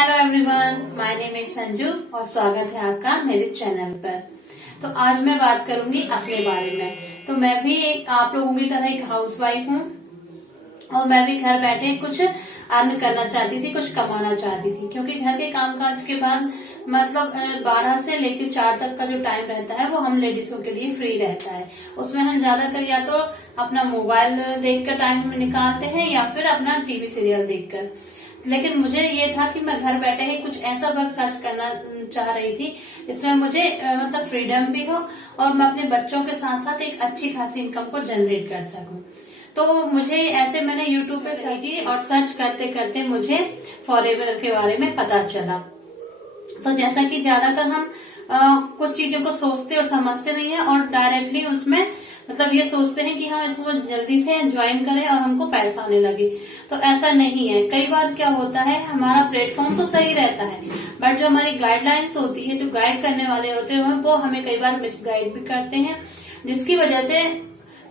Hello everyone, my name is Sanju और स्वागत है आपका मेरे चैनल पर। तो आज मैं बात करूंगी अपने बारे में। तो मैं भी आप लोगों की तरह एक हाउसवाइफ हूँ और मैं भी घर बैठे कुछ अर्न करना चाहती थी, कुछ कमाना चाहती थी, क्योंकि घर के कामकाज के बाद मतलब 12 से लेकर 4 तक का जो टाइम रहता है वो हम लेडीजों के लिए फ्री रहता है। उसमें हम ज्यादातर या तो अपना मोबाइल देखकर टाइम निकालते हैं या फिर अपना टीवी सीरियल देखकर। लेकिन मुझे ये था कि मैं घर बैठे ही कुछ ऐसा वर्क सर्च करना चाह रही थी जिसमें मुझे मतलब फ्रीडम भी हो और मैं अपने बच्चों के साथ साथ एक अच्छी खासी इनकम को जनरेट कर सकूं। तो मुझे ऐसे मैंने यूट्यूब पे सर्च की और सर्च करते करते मुझे फॉरएवर के बारे में पता चला। तो जैसा कि ज्यादातर हम कुछ चीजों को सोचते और समझते नहीं है और डायरेक्टली उसमें मतलब ये सोचते हैं कि हम इसको जल्दी से ज्वाइन करें और हमको पैसा आने लगे। तो ऐसा नहीं है। कई बार क्या होता है, हमारा प्लेटफॉर्म तो सही रहता है बट जो हमारी गाइडलाइंस होती है, जो गाइड करने वाले होते हैं वो हमें कई बार मिसगाइड भी करते हैं, जिसकी वजह से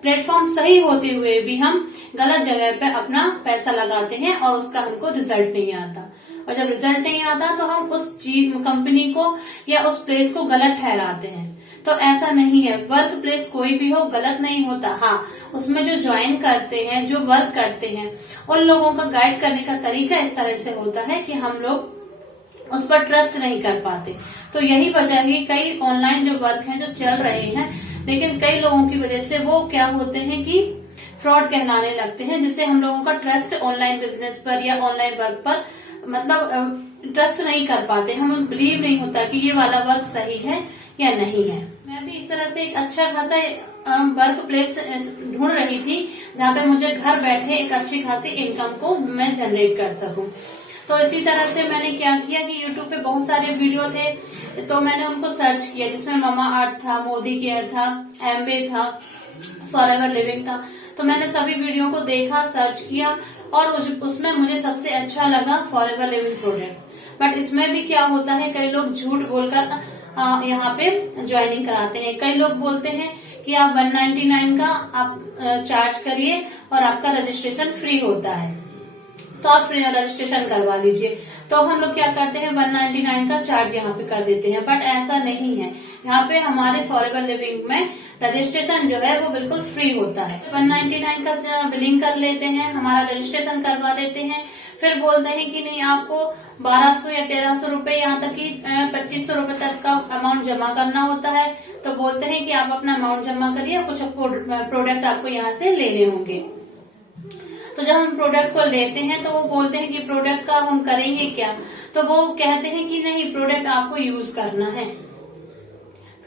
प्लेटफॉर्म सही होते हुए भी हम गलत जगह पे अपना पैसा लगाते हैं और उसका हमको रिजल्ट नहीं आता। और जब रिजल्ट नहीं आता तो हम उस चीज कंपनी को या उस प्लेस को गलत ठहराते हैं। तो ऐसा नहीं है। वर्क प्लेस कोई भी हो गलत नहीं होता। हाँ, उसमें जो ज्वाइन करते हैं, जो वर्क करते हैं, उन लोगों का गाइड करने का तरीका इस तरह से होता है कि हम लोग उस पर ट्रस्ट नहीं कर पाते। तो यही वजह है कई ऑनलाइन जो वर्क हैं जो चल रहे हैं, लेकिन कई लोगों की वजह से वो क्या होते हैं कि फ्रॉड कहलाने लगते हैं, जिससे हम लोगों का ट्रस्ट ऑनलाइन बिजनेस पर या ऑनलाइन वर्क पर मतलब ट्रस्ट नहीं कर पाते। हम बिलीव नहीं होता कि ये वाला वर्क सही है या नहीं है। मैं भी इस तरह से एक अच्छा खासा वर्क प्लेस ढूंढ रही थी जहाँ पे मुझे घर बैठे एक अच्छी खासी इनकम को मैं जनरेट कर सकूं। तो इसी तरह से मैंने क्या किया कि YouTube पे बहुत सारे वीडियो थे, तो मैंने उनको सर्च किया, जिसमें मामा अर्थ था, मोदी केयर था, एमवे था, फॉरएवर लिविंग था। तो मैंने सभी वीडियो को देखा, सर्च किया और उसमें मुझे सबसे अच्छा लगा फॉरएवर लिविंग प्रोडक्ट। बट इसमें भी क्या होता है, कई लोग झूठ बोलकर यहाँ पे ज्वाइनिंग कराते हैं। कई लोग बोलते हैं कि आप 199 का आप चार्ज करिए और आपका रजिस्ट्रेशन फ्री होता है, तो आप फ्री रजिस्ट्रेशन करवा लीजिए। तो हम लोग क्या करते हैं, 199 का चार्ज यहाँ पे कर देते हैं। बट ऐसा नहीं है। यहाँ पे हमारे फॉरएवर लिविंग में रजिस्ट्रेशन जो है वो बिल्कुल फ्री होता है। 199 का बिलिंग कर लेते हैं, हमारा रजिस्ट्रेशन करवा देते हैं, फिर बोलते हैं कि नहीं आपको 1200 या 1300 रुपए, यहाँ तक कि 2500 रुपए तक का अमाउंट जमा करना होता है। तो बोलते हैं कि आप अपना अमाउंट जमा करिए, कुछ प्रोडक्ट आपको यहाँ से लेने होंगे। तो जब हम प्रोडक्ट को लेते हैं तो वो बोलते हैं कि प्रोडक्ट का हम करेंगे क्या, तो वो कहते हैं कि नहीं प्रोडक्ट आपको यूज करना है।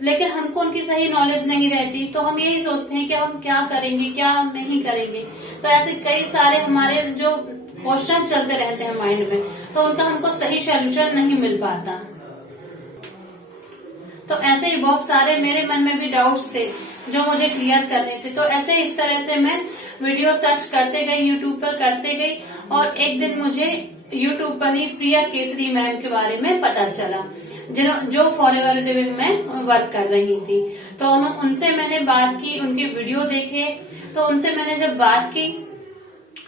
लेकिन हमको उनकी सही नॉलेज नहीं रहती, तो हम यही सोचते हैं कि हम क्या करेंगे क्या नहीं करेंगे। तो ऐसे कई सारे हमारे जो क्वेश्चन चलते रहते हैं माइंड में, तो उनका हमको सही सोल्यूशन नहीं मिल पाता। तो ऐसे ही बहुत सारे मेरे मन में भी डाउट्स थे जो मुझे क्लियर करने थे। तो ऐसे इस तरह से मैं वीडियो सर्च करते गई, यूट्यूब पर करते गई और एक दिन मुझे यूट्यूब पर ही प्रिया केसरी मैम के बारे में पता चला, जो फॉरएवर लिविंग में वर्क कर रही थी। तो उनसे मैंने बात की, उनके वीडियो देखे। तो उनसे मैंने जब बात की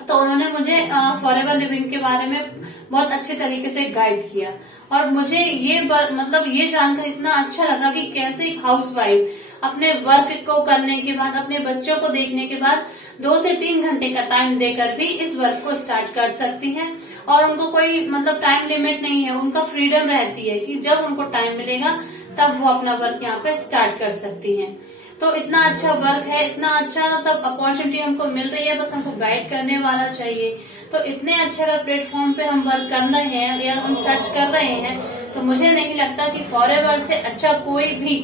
तो उन्होंने मुझे फॉरएवर लिविंग के बारे में बहुत अच्छे तरीके से गाइड किया और मुझे ये मतलब ये जानकर इतना अच्छा लगा कि कैसे एक हाउसवाइफ अपने वर्क को करने के बाद, अपने बच्चों को देखने के बाद 2 से 3 घंटे का टाइम देकर भी इस वर्क को स्टार्ट कर सकती हैं। और उनको कोई मतलब टाइम लिमिट नहीं है, उनका फ्रीडम रहती है कि जब उनको टाइम मिलेगा तब वो अपना वर्क यहाँ पे स्टार्ट कर सकती हैं। तो इतना अच्छा वर्क है, इतना अच्छा सब अपॉर्चुनिटी हमको मिल रही है, बस हमको गाइड करने वाला चाहिए। तो इतने अच्छे अगर प्लेटफॉर्म पे हम वर्क कर रहे हैं या हम सर्च कर रहे हैं, तो मुझे नहीं लगता कि फॉरएवर से अच्छा कोई भी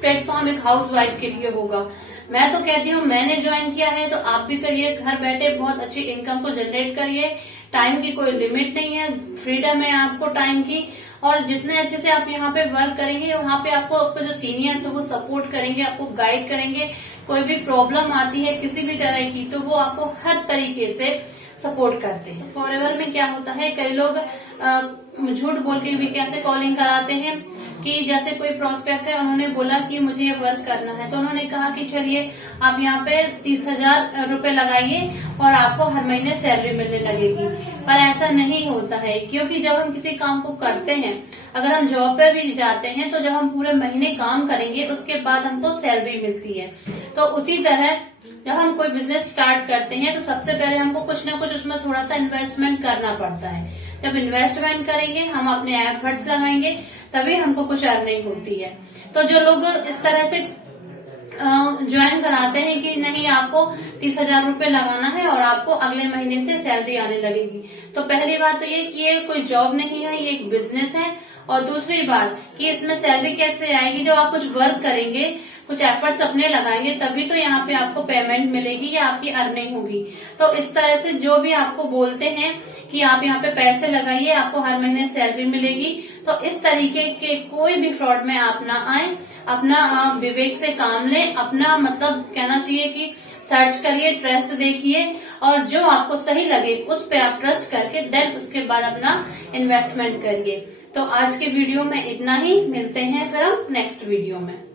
प्लेटफॉर्म एक हाउसवाइफ के लिए होगा। मैं तो कहती हूँ मैंने ज्वाइन किया है तो आप भी करिए, घर बैठे बहुत अच्छी इनकम को जनरेट करिए। टाइम की कोई लिमिट नहीं है, फ्रीडम है आपको टाइम की। और जितने अच्छे से आप यहाँ पे वर्क करेंगे, वहाँ पे आपको जो सीनियर्स है वो सपोर्ट करेंगे, आपको गाइड करेंगे। कोई भी प्रॉब्लम आती है किसी भी तरह की, तो वो आपको हर तरीके से सपोर्ट करते हैं। फॉरएवर में क्या होता है, कई लोग झूठ बोल के भी कैसे कॉलिंग कराते हैं कि जैसे कोई प्रोस्पेक्ट है, उन्होंने बोला कि मुझे ये वर्क करना है, तो उन्होंने कहा कि चलिए आप यहाँ पे 30,000 रुपए लगाइए और आपको हर महीने सैलरी मिलने लगेगी। पर ऐसा नहीं होता है, क्योंकि जब हम किसी काम को करते हैं, अगर हम जॉब पे भी जाते हैं तो जब हम पूरे महीने काम करेंगे उसके बाद हमको सैलरी मिलती है। तो उसी तरह जब हम कोई बिजनेस स्टार्ट करते हैं तो सबसे पहले हमको कुछ ना कुछ उसमें थोड़ा सा इन्वेस्टमेंट करना पड़ता है। जब इन्वेस्टमेंट करेंगे, हम अपने एफर्ट्स लगाएंगे, तभी हमको कुछ अर्निंग होती है। तो जो लोग इस तरह से ज्वाइन कराते हैं कि नहीं आपको 30,000 रुपए लगाना है और आपको अगले महीने से सैलरी आने लगेगी, तो पहली बात तो ये कि ये कोई जॉब नहीं है, ये एक बिजनेस है। और दूसरी बात कि इसमें सैलरी कैसे आएगी, जब आप कुछ वर्क करेंगे, कुछ एफर्ट्स अपने लगाएंगे, तभी तो यहाँ पे आपको पेमेंट मिलेगी या आपकी अर्निंग होगी। तो इस तरह से जो भी आपको बोलते हैं कि आप यहाँ पे पैसे लगाइए, आपको हर महीने सैलरी मिलेगी, तो इस तरीके के कोई भी फ्रॉड में आप ना आए। अपना विवेक से काम लें, अपना मतलब कहना चाहिए कि सर्च करिए, ट्रस्ट देखिए, और जो आपको सही लगे उस पे आप ट्रस्ट करके देन उसके बाद अपना इन्वेस्टमेंट करिए। तो आज के वीडियो में इतना ही, मिलते हैं फिर हम नेक्स्ट वीडियो में।